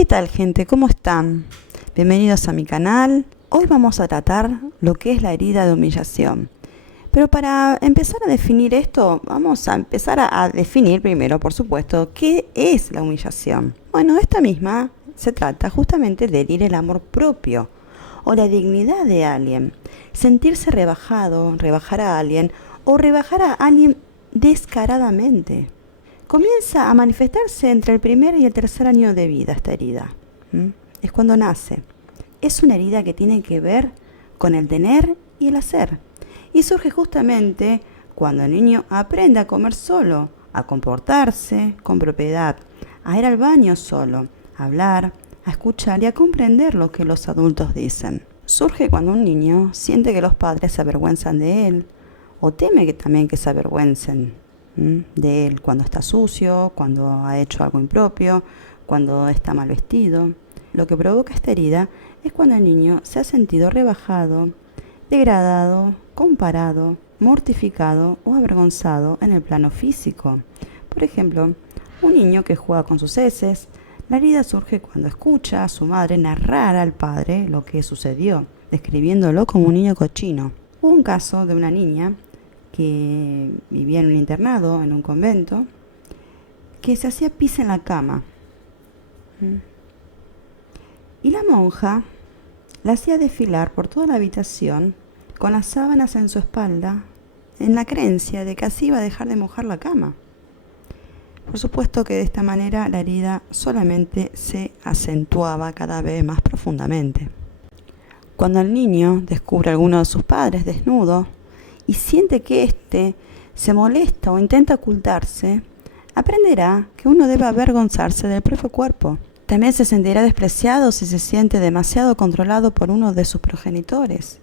¿Qué tal, gente? ¿Cómo están? Bienvenidos a mi canal. Hoy vamos a tratar lo que es la herida de humillación. Pero para empezar a definir esto, vamos a empezar a definir primero, por supuesto, qué es la humillación. Bueno, esta misma se trata justamente de herir el amor propio o la dignidad de alguien. Sentirse rebajado, rebajar a alguien o rebajar a alguien descaradamente. Comienza a manifestarse entre el primer y el tercer año de vida esta herida. Es cuando nace. Es una herida que tiene que ver con el tener y el hacer. Y surge justamente cuando el niño aprende a comer solo, a comportarse con propiedad, a ir al baño solo, a hablar, a escuchar y a comprender lo que los adultos dicen. Surge cuando un niño siente que los padres se avergüenzan de él o teme que también que se avergüencen de él cuando está sucio, cuando ha hecho algo impropio, cuando está mal vestido. Lo que provoca esta herida es cuando el niño se ha sentido rebajado, degradado, comparado, mortificado o avergonzado en el plano físico. Por ejemplo, un niño que juega con sus heces. La herida surge cuando escucha a su madre narrar al padre lo que sucedió, describiéndolo como un niño cochino. Hubo un caso de una niña que vivía en un internado, en un convento, que se hacía pis en la cama. Y la monja la hacía desfilar por toda la habitación con las sábanas en su espalda, en la creencia de que así iba a dejar de mojar la cama. Por supuesto que de esta manera la herida solamente se acentuaba cada vez más profundamente. Cuando el niño descubre a alguno de sus padres desnudo y siente que éste se molesta o intenta ocultarse, aprenderá que uno debe avergonzarse del propio cuerpo. También se sentirá despreciado si se siente demasiado controlado por uno de sus progenitores,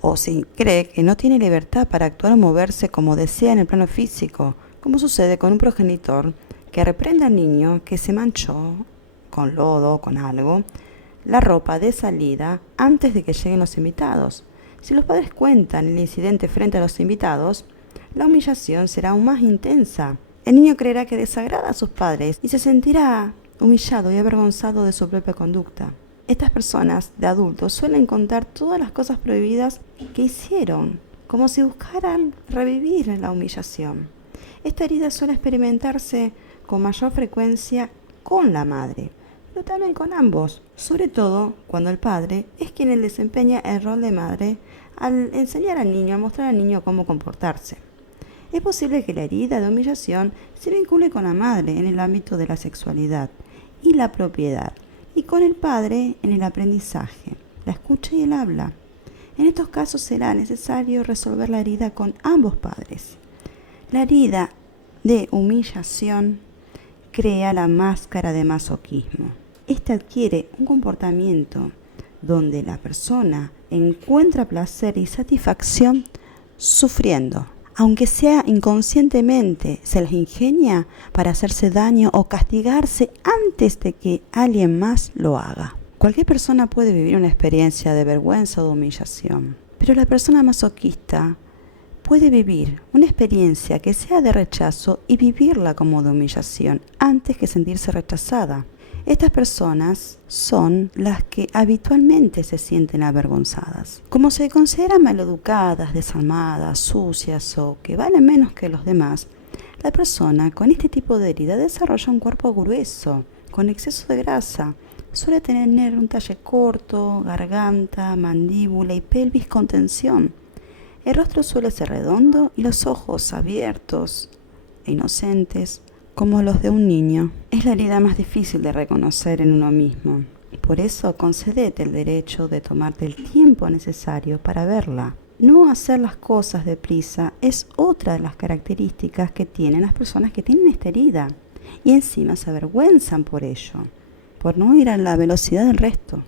o si cree que no tiene libertad para actuar o moverse como desea en el plano físico, como sucede con un progenitor que reprende al niño que se manchó con lodo o con algo la ropa de salida antes de que lleguen los invitados. Si los padres cuentan el incidente frente a los invitados, la humillación será aún más intensa. El niño creerá que desagrada a sus padres y se sentirá humillado y avergonzado de su propia conducta. Estas personas de adultos suelen contar todas las cosas prohibidas que hicieron, como si buscaran revivir la humillación. Esta herida suele experimentarse con mayor frecuencia con la madre, pero también con ambos, sobre todo cuando el padre es quien le desempeña el rol de madre al enseñar al niño, a mostrar al niño cómo comportarse. Es posible que la herida de humillación se vincule con la madre en el ámbito de la sexualidad y la propiedad, y con el padre en el aprendizaje, la escucha y el habla. En estos casos será necesario resolver la herida con ambos padres. La herida de humillación crea la máscara de masoquismo. Esta adquiere un comportamiento donde la persona encuentra placer y satisfacción sufriendo, aunque sea inconscientemente, se les ingenia para hacerse daño o castigarse antes de que alguien más lo haga. Cualquier persona puede vivir una experiencia de vergüenza o de humillación, pero la persona masoquista puede vivir una experiencia que sea de rechazo y vivirla como de humillación antes que sentirse rechazada. Estas personas son las que habitualmente se sienten avergonzadas. Como se consideran maleducadas, desalmadas, sucias o que valen menos que los demás, la persona con este tipo de herida desarrolla un cuerpo grueso, con exceso de grasa. Suele tener un talle corto, garganta, mandíbula y pelvis con tensión. El rostro suele ser redondo y los ojos abiertos e inocentes, como los de un niño. Es la herida más difícil de reconocer en uno mismo. Por eso, concédete el derecho de tomarte el tiempo necesario para verla. No hacer las cosas deprisa es otra de las características que tienen las personas que tienen esta herida. Y encima se avergüenzan por ello, por no ir a la velocidad del resto.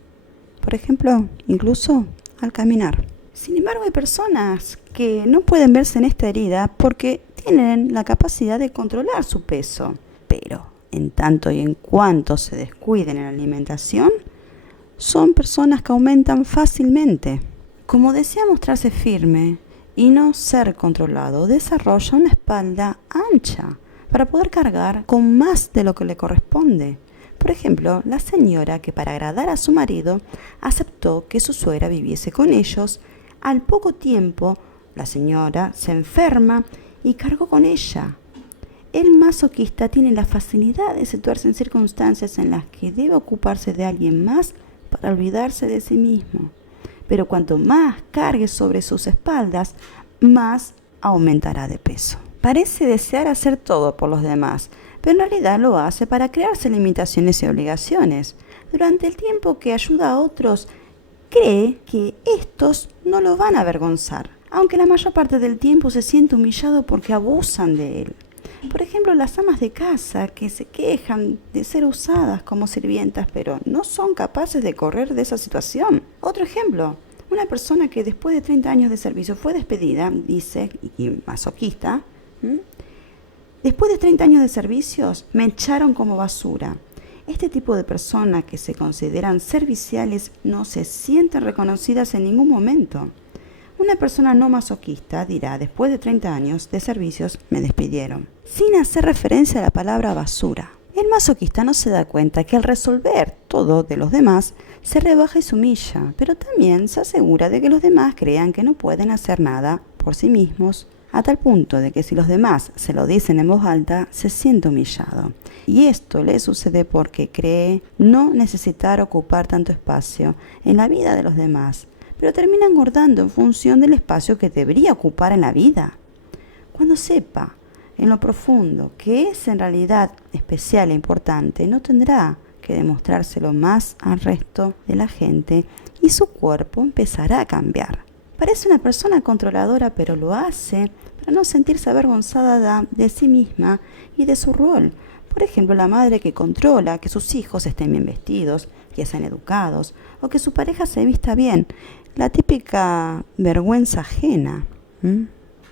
Por ejemplo, incluso al caminar. Sin embargo, hay personas que no pueden verse en esta herida porque tienen la capacidad de controlar su peso. Pero, en tanto y en cuanto se descuiden en la alimentación, son personas que aumentan fácilmente. Como desea mostrarse firme y no ser controlado, desarrolla una espalda ancha para poder cargar con más de lo que le corresponde. Por ejemplo, la señora que para agradar a su marido aceptó que su suegra viviese con ellos. Al poco tiempo, la señora se enferma y cargó con ella. El masoquista tiene la facilidad de situarse en circunstancias en las que debe ocuparse de alguien más para olvidarse de sí mismo. Pero cuanto más cargue sobre sus espaldas, más aumentará de peso. Parece desear hacer todo por los demás, pero en realidad lo hace para crearse limitaciones y obligaciones. Durante el tiempo que ayuda a otros, cree que estos no lo van a avergonzar, aunque la mayor parte del tiempo se siente humillado porque abusan de él. Por ejemplo, las amas de casa que se quejan de ser usadas como sirvientas, pero no son capaces de correr de esa situación. Otro ejemplo, una persona que después de 30 años de servicio fue despedida, dice, y masoquista, después de 30 años de servicios me echaron como basura. Este tipo de personas que se consideran serviciales no se sienten reconocidas en ningún momento. Una persona no masoquista dirá, después de 30 años de servicios, me despidieron, sin hacer referencia a la palabra basura. El masoquista no se da cuenta que al resolver todo de los demás, se rebaja y se humilla, pero también se asegura de que los demás crean que no pueden hacer nada por sí mismos, a tal punto de que si los demás se lo dicen en voz alta, se siente humillado. Y esto le sucede porque cree no necesitar ocupar tanto espacio en la vida de los demás, pero termina engordando en función del espacio que debería ocupar en la vida. Cuando sepa en lo profundo que es en realidad especial e importante, no tendrá que demostrárselo más al resto de la gente y su cuerpo empezará a cambiar. Parece una persona controladora, pero lo hace para no sentirse avergonzada de sí misma y de su rol. Por ejemplo, la madre que controla que sus hijos estén bien vestidos, que sean educados o que su pareja se vista bien. La típica vergüenza ajena.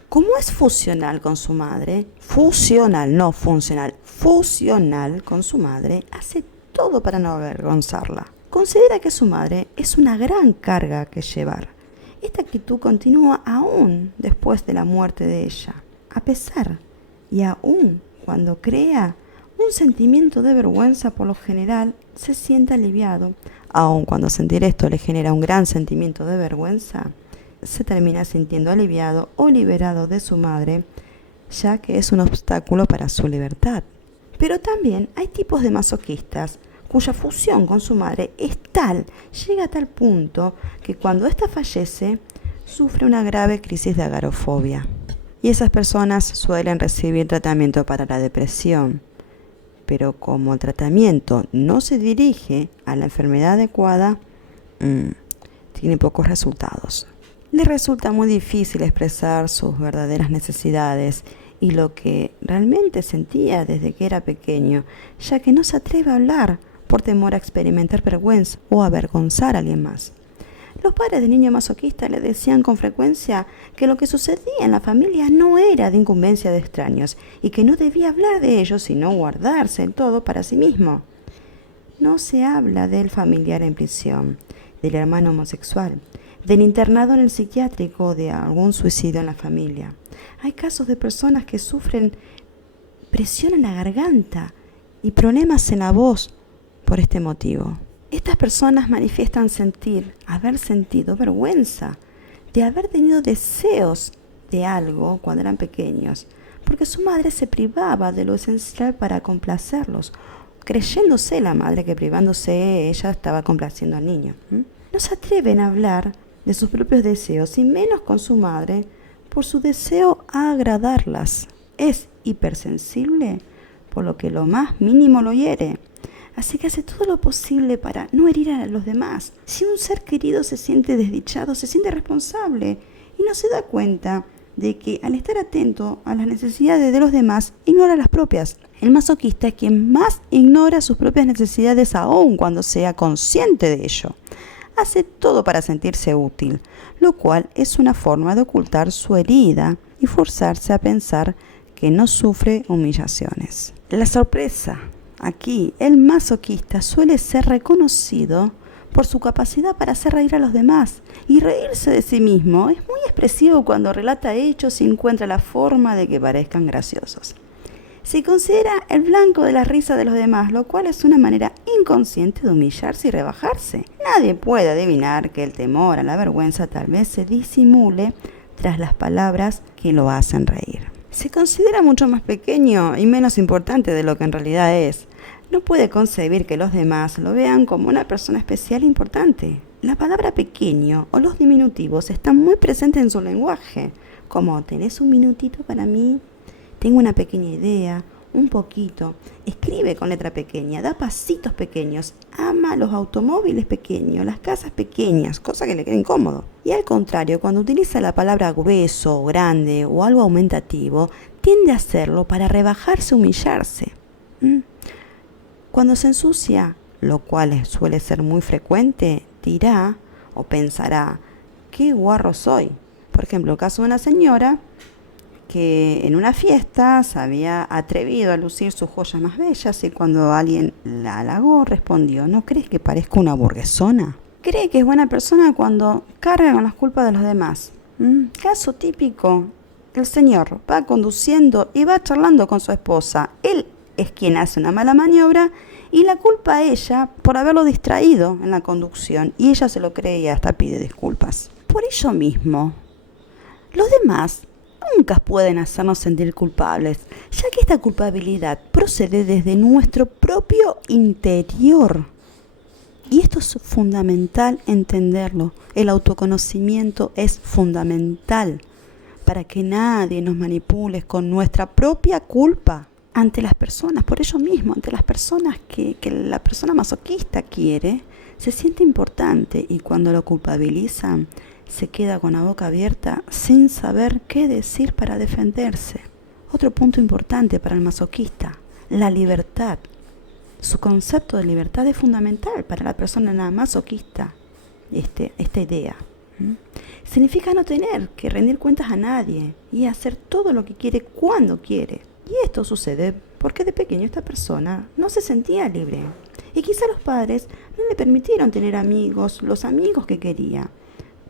Como es fusional con su madre, fusional, no funcional, fusional con su madre, hace todo para no avergonzarla. Considera que su madre es una gran carga que llevar. Esta actitud continúa aún después de la muerte de ella, a pesar y aún cuando crea un sentimiento de vergüenza. Por lo general se siente aliviado. Aun cuando sentir esto le genera un gran sentimiento de vergüenza, se termina sintiendo aliviado o liberado de su madre, ya que es un obstáculo para su libertad. Pero también hay tipos de masoquistas cuya fusión con su madre es tal, llega a tal punto, que cuando ésta fallece, sufre una grave crisis de agorafobia. Y esas personas suelen recibir tratamiento para la depresión. Pero como el tratamiento no se dirige a la enfermedad adecuada, tiene pocos resultados. Le resulta muy difícil expresar sus verdaderas necesidades y lo que realmente sentía desde que era pequeño, ya que no se atreve a hablar por temor a experimentar vergüenza o avergonzar a alguien más. Los padres del niño masoquista le decían con frecuencia que lo que sucedía en la familia no era de incumbencia de extraños y que no debía hablar de ellos, sino guardarse el todo para sí mismo. No se habla del familiar en prisión, del hermano homosexual, del internado en el psiquiátrico o de algún suicidio en la familia. Hay casos de personas que sufren presión en la garganta y problemas en la voz por este motivo. Estas personas manifiestan haber sentido vergüenza de haber tenido deseos de algo cuando eran pequeños, porque su madre se privaba de lo esencial para complacerlos, creyéndose la madre que privándose ella estaba complaciendo al niño. No se atreven a hablar de sus propios deseos y menos con su madre por su deseo a agradarlas. Es hipersensible, por lo que lo más mínimo lo hiere. Así que hace todo lo posible para no herir a los demás. Si un ser querido se siente desdichado, se siente responsable y no se da cuenta de que al estar atento a las necesidades de los demás, ignora las propias. El masoquista es quien más ignora sus propias necesidades aún cuando sea consciente de ello. Hace todo para sentirse útil, lo cual es una forma de ocultar su herida y forzarse a pensar que no sufre humillaciones. La sorpresa. Aquí, el masoquista suele ser reconocido por su capacidad para hacer reír a los demás y reírse de sí mismo. Es muy expresivo cuando relata hechos y encuentra la forma de que parezcan graciosos. Se considera el blanco de la risa de los demás, lo cual es una manera inconsciente de humillarse y rebajarse. Nadie puede adivinar que el temor a la vergüenza tal vez se disimule tras las palabras que lo hacen reír. Se considera mucho más pequeño y menos importante de lo que en realidad es. No puede concebir que los demás lo vean como una persona especial e importante. La palabra pequeño o los diminutivos están muy presentes en su lenguaje, como ¿tenés un minutito para mí? Tengo una pequeña idea, un poquito. Escribe con letra pequeña, da pasitos pequeños, ama los automóviles pequeños, las casas pequeñas, cosa que le queda incómodo. Y al contrario, cuando utiliza la palabra grueso, grande o algo aumentativo, tiende a hacerlo para rebajarse, humillarse. Cuando se ensucia, lo cual suele ser muy frecuente, dirá o pensará, qué guarro soy. Por ejemplo, el caso de una señora que en una fiesta se había atrevido a lucir sus joyas más bellas y cuando alguien la halagó respondió, ¿no crees que parezco una burguesona? Cree que es buena persona cuando carga con las culpas de los demás. Caso típico, el señor va conduciendo y va charlando con su esposa. Él es quien hace una mala maniobra y la culpa a ella por haberlo distraído en la conducción y ella se lo cree y hasta pide disculpas. Por ello mismo, los demás nunca pueden hacernos sentir culpables, ya que esta culpabilidad procede desde nuestro propio interior. Y esto es fundamental entenderlo. El autoconocimiento es fundamental para que nadie nos manipule con nuestra propia culpa ante las personas. Por ello mismo, ante las personas que la persona masoquista quiere, se siente importante y cuando lo culpabilizan, se queda con la boca abierta sin saber qué decir para defenderse. Otro punto importante para el masoquista, la libertad. Su concepto de libertad es fundamental para la persona masoquista, esta idea. Significa no tener que rendir cuentas a nadie y hacer todo lo que quiere cuando quiere. Y esto sucede porque de pequeño esta persona no se sentía libre. Y quizá los padres no le permitieron tener amigos, los amigos que quería,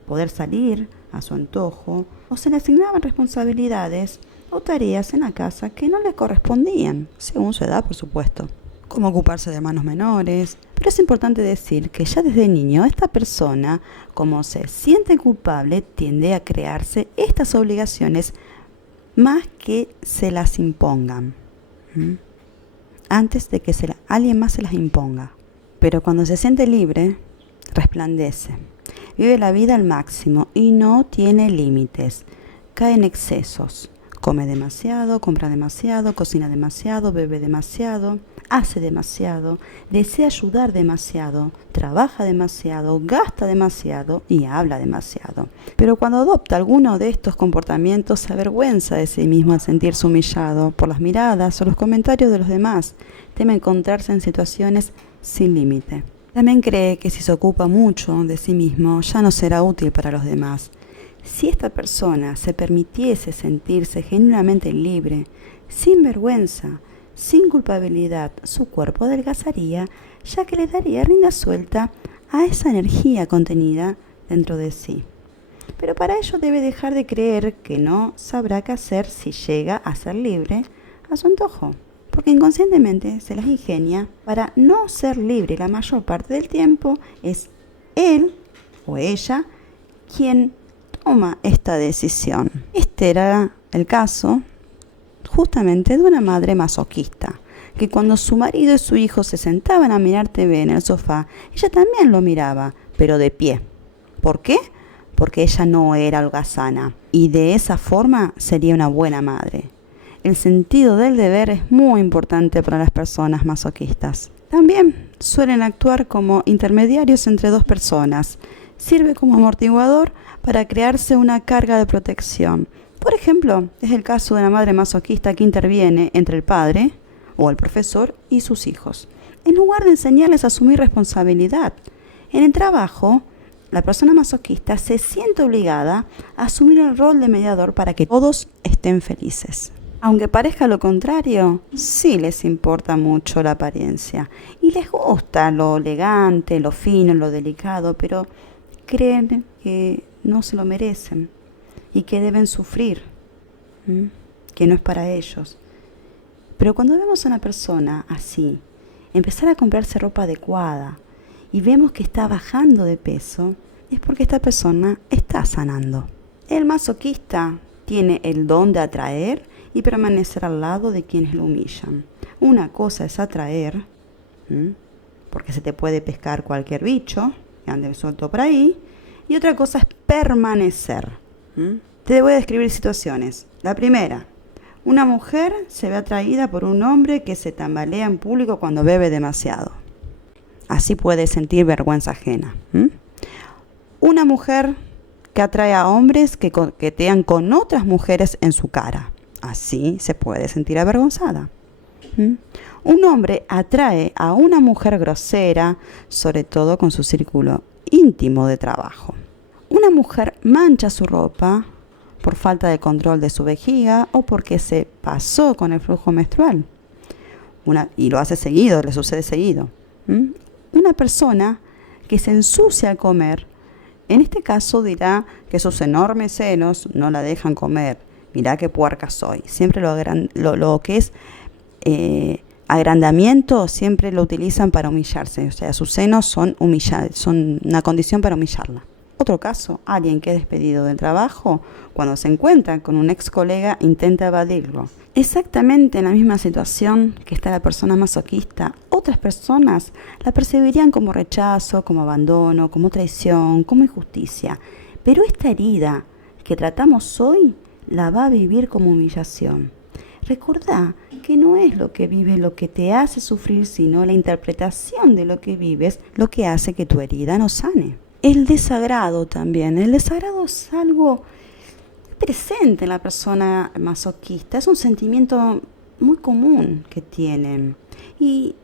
poder salir a su antojo, o se le asignaban responsabilidades o tareas en la casa que no le correspondían, según su edad, por supuesto, como ocuparse de hermanos menores. Pero es importante decir que ya desde niño esta persona, como se siente culpable, tiende a crearse estas obligaciones más que se las impongan, antes de que alguien más se las imponga. Pero cuando se siente libre, resplandece. Vive la vida al máximo y no tiene límites. Cae en excesos. Come demasiado, compra demasiado, cocina demasiado, bebe demasiado, hace demasiado, desea ayudar demasiado, trabaja demasiado, gasta demasiado y habla demasiado. Pero cuando adopta alguno de estos comportamientos se avergüenza de sí mismo al sentirse humillado por las miradas o los comentarios de los demás. Teme encontrarse en situaciones sin límite. También cree que si se ocupa mucho de sí mismo ya no será útil para los demás. Si esta persona se permitiese sentirse genuinamente libre, sin vergüenza, sin culpabilidad, su cuerpo adelgazaría, ya que le daría rienda suelta a esa energía contenida dentro de sí. Pero para ello debe dejar de creer que no sabrá qué hacer si llega a ser libre a su antojo, porque inconscientemente se las ingenia para no ser libre. La mayor parte del tiempo es él o ella quien toma esta decisión. Este era el caso justamente de una madre masoquista, que cuando su marido y su hijo se sentaban a mirar TV en el sofá, ella también lo miraba, pero de pie. ¿Por qué? Porque ella no era holgazana y de esa forma sería una buena madre. El sentido del deber es muy importante para las personas masoquistas. También suelen actuar como intermediarios entre dos personas. Sirve como amortiguador para crearse una carga de protección. Por ejemplo, es el caso de la madre masoquista que interviene entre el padre o el profesor y sus hijos, en lugar de enseñarles a asumir responsabilidad. En el trabajo, la persona masoquista se siente obligada a asumir el rol de mediador para que todos estén felices. Aunque parezca lo contrario, sí les importa mucho la apariencia y les gusta lo elegante, lo fino, lo delicado, pero creen que no se lo merecen y que deben sufrir, que no es para ellos. Pero cuando vemos a una persona así, empezar a comprarse ropa adecuada y vemos que está bajando de peso, es porque esta persona está sanando. El masoquista tiene el don de atraer y permanecer al lado de quienes lo humillan. Una cosa es atraer, porque se te puede pescar cualquier bicho que ande suelto por ahí, y otra cosa es permanecer. Te voy a describir situaciones. La primera, una mujer se ve atraída por un hombre que se tambalea en público cuando bebe demasiado. Así puede sentir vergüenza ajena. Una mujer que atrae a hombres que coquetean con otras mujeres en su cara. Así se puede sentir avergonzada. Un hombre atrae a una mujer grosera, sobre todo con su círculo íntimo de trabajo. Una mujer mancha su ropa por falta de control de su vejiga o porque se pasó con el flujo menstrual. Y lo hace seguido, le sucede seguido. Una persona que se ensucia al comer, en este caso dirá que sus enormes senos no la dejan comer. Mirá qué puerca soy. Siempre lo que es agrandamiento siempre lo utilizan para humillarse. O sea, sus senos son una condición para humillarla. Otro caso, alguien que es despedido del trabajo, cuando se encuentra con un ex colega, intenta evadirlo. Exactamente en la misma situación que está la persona masoquista, otras personas la percibirían como rechazo, como abandono, como traición, como injusticia. Pero esta herida que tratamos hoy la va a vivir como humillación. Recordá que no es lo que vives lo que te hace sufrir, sino la interpretación de lo que vives lo que hace que tu herida no sane. El desagrado también. El desagrado es algo presente en la persona masoquista. Es un sentimiento muy común que tienen. Y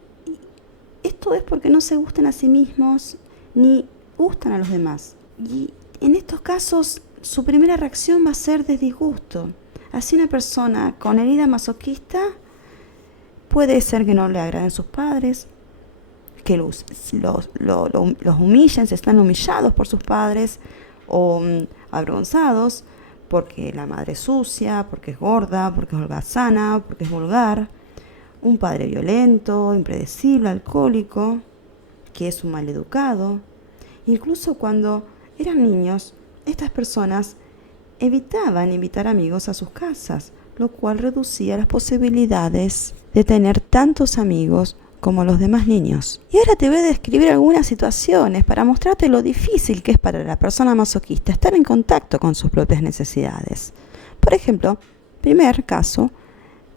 esto es porque no se gustan a sí mismos ni gustan a los demás. Y en estos casos su primera reacción va a ser de disgusto. Así una persona con herida masoquista puede ser que no le agraden sus padres, que los humillen, se están humillados por sus padres o avergonzados porque la madre es sucia, porque es gorda, porque es holgazana, porque es vulgar. Un padre violento, impredecible, alcohólico, que es un maleducado. Incluso cuando eran niños, estas personas evitaban invitar amigos a sus casas, lo cual reducía las posibilidades de tener tantos amigos como los demás niños. Y ahora te voy a describir algunas situaciones para mostrarte lo difícil que es para la persona masoquista estar en contacto con sus propias necesidades. Por ejemplo, primer caso,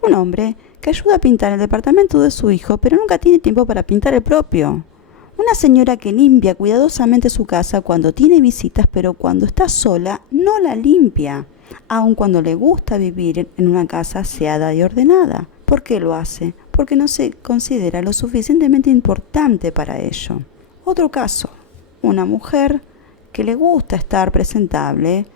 un hombre que ayuda a pintar el departamento de su hijo, pero nunca tiene tiempo para pintar el propio. Una señora que limpia cuidadosamente su casa cuando tiene visitas, pero cuando está sola no la limpia, aun cuando le gusta vivir en una casa aseada y ordenada. ¿Por qué lo hace? Porque no se considera lo suficientemente importante para ello. Otro caso, una mujer que le gusta estar presentable,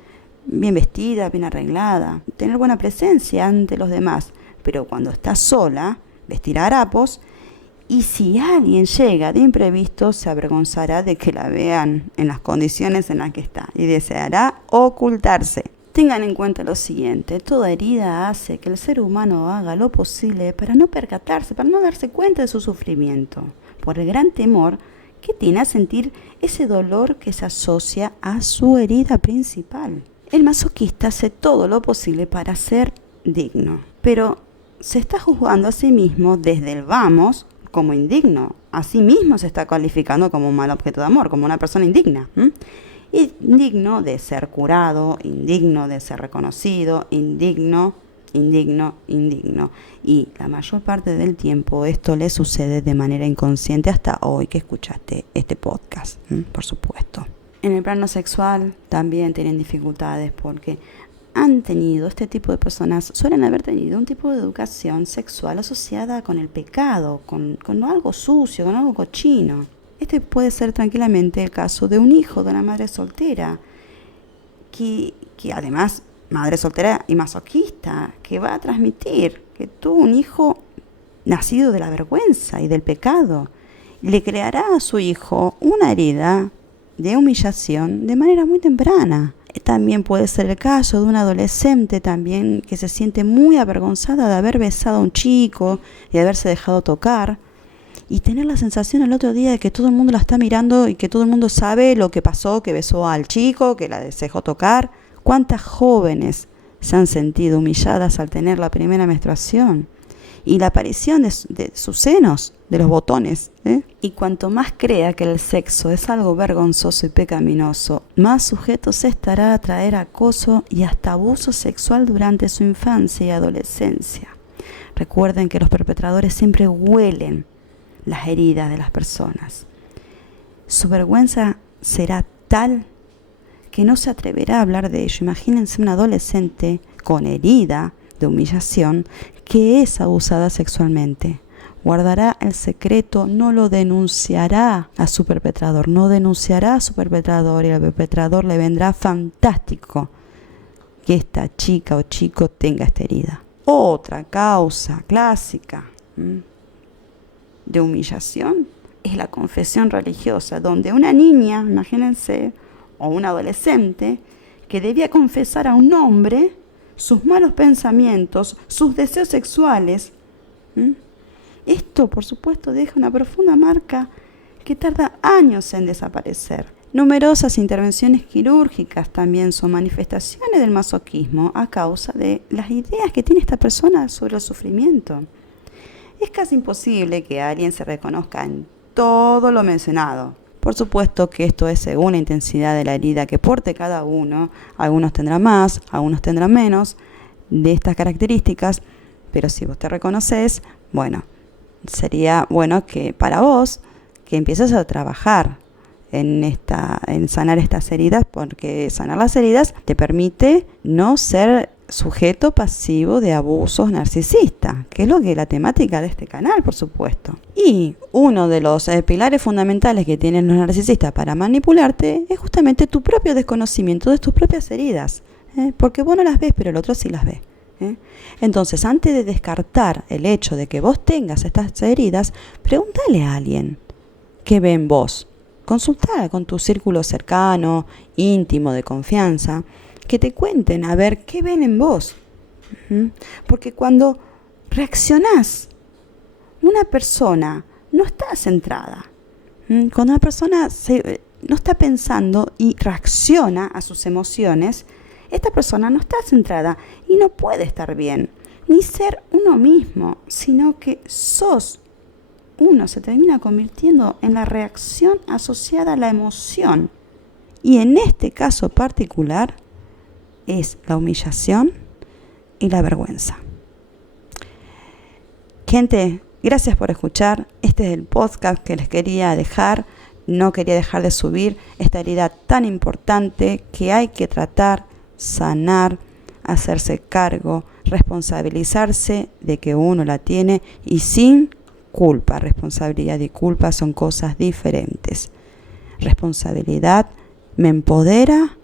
bien vestida, bien arreglada, tener buena presencia ante los demás, pero cuando está sola, vestir harapos, y si alguien llega de imprevisto, se avergonzará de que la vean en las condiciones en las que está y deseará ocultarse. Tengan en cuenta lo siguiente, toda herida hace que el ser humano haga lo posible para no percatarse, para no darse cuenta de su sufrimiento, por el gran temor que tiene a sentir ese dolor que se asocia a su herida principal. El masoquista hace todo lo posible para ser digno, pero se está juzgando a sí mismo desde el vamos como indigno. A sí mismo se está calificando como un mal objeto de amor, como una persona indigna. Indigno de ser curado, indigno de ser reconocido, indigno. Y la mayor parte del tiempo esto le sucede de manera inconsciente hasta hoy que escuchaste este podcast, por supuesto. En el plano sexual también tienen dificultades porque este tipo de personas suelen haber tenido un tipo de educación sexual asociada con el pecado, con algo sucio, con algo cochino. Este puede ser tranquilamente el caso de un hijo de una madre soltera, que además, madre soltera y masoquista, que va a transmitir que tuvo un hijo nacido de la vergüenza y del pecado. Le creará a su hijo una herida de humillación de manera muy temprana. También puede ser el caso de una adolescente también que se siente muy avergonzada de haber besado a un chico y de haberse dejado tocar y tener la sensación el otro día de que todo el mundo la está mirando y que todo el mundo sabe lo que pasó, que besó al chico, que la dejó tocar. ¿Cuántas jóvenes se han sentido humilladas al tener la primera menstruación? Y la aparición de sus senos, de los botones. Y cuanto más crea que el sexo es algo vergonzoso y pecaminoso, más sujeto se estará a atraer acoso y hasta abuso sexual durante su infancia y adolescencia. Recuerden que los perpetradores siempre huelen las heridas de las personas. Su vergüenza será tal que no se atreverá a hablar de ello. Imagínense una adolescente con herida de humillación que es abusada sexualmente. Guardará el secreto, no lo denunciará a su perpetrador, no denunciará a su perpetrador y al perpetrador le vendrá fantástico que esta chica o chico tenga esta herida. Otra causa clásica de humillación es la confesión religiosa, donde una niña, imagínense, o un adolescente, que debía confesar a un hombre sus malos pensamientos, sus deseos sexuales. Esto, por supuesto, deja una profunda marca que tarda años en desaparecer. Numerosas intervenciones quirúrgicas también son manifestaciones del masoquismo a causa de las ideas que tiene esta persona sobre el sufrimiento. Es casi imposible que alguien se reconozca en todo lo mencionado. Por supuesto que esto es según la intensidad de la herida que porte cada uno. Algunos tendrán más, algunos tendrán menos de estas características, pero si vos te reconoces, bueno, sería bueno que para vos que empieces a trabajar en sanar estas heridas, porque sanar las heridas te permite no ser sujeto pasivo de abusos narcisistas, que es lo que es la temática de este canal, por supuesto. Y uno de los pilares fundamentales que tienen los narcisistas para manipularte es justamente tu propio desconocimiento de tus propias heridas, porque vos no las ves, pero el otro sí las ve. Entonces, antes de descartar el hecho de que vos tengas estas heridas, pregúntale a alguien qué ve en vos. Consultá con tu círculo cercano, íntimo, de confianza, que te cuenten a ver qué ven en vos. Porque cuando reaccionás, una persona no está centrada. Cuando una persona no está pensando y reacciona a sus emociones, esta persona no está centrada y no puede estar bien, ni ser uno mismo, sino que uno se termina convirtiendo en la reacción asociada a la emoción. Y en este caso particular es la humillación y la vergüenza. Gente, gracias por escuchar. Este es el podcast que les quería dejar. No quería dejar de subir esta herida tan importante que hay que tratar, sanar, hacerse cargo, responsabilizarse de que uno la tiene y sin culpa. Responsabilidad y culpa son cosas diferentes. Responsabilidad me empodera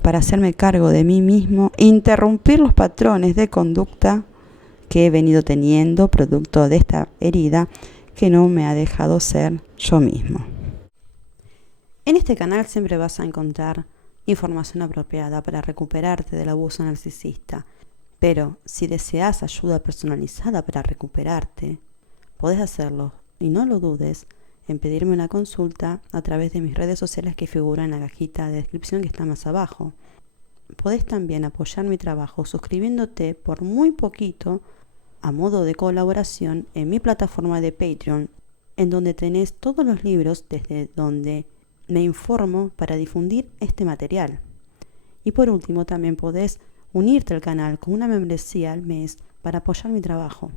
para hacerme cargo de mí mismo e interrumpir los patrones de conducta que he venido teniendo producto de esta herida que no me ha dejado ser yo mismo. En este canal siempre vas a encontrar información apropiada para recuperarte del abuso narcisista, pero si deseas ayuda personalizada para recuperarte, podés hacerlo y no lo dudes en pedirme una consulta a través de mis redes sociales que figuran en la cajita de descripción que está más abajo. Podés también apoyar mi trabajo suscribiéndote por muy poquito a modo de colaboración en mi plataforma de Patreon, en donde tenés todos los libros desde donde me informo para difundir este material. Y por último también podés unirte al canal con una membresía al mes para apoyar mi trabajo.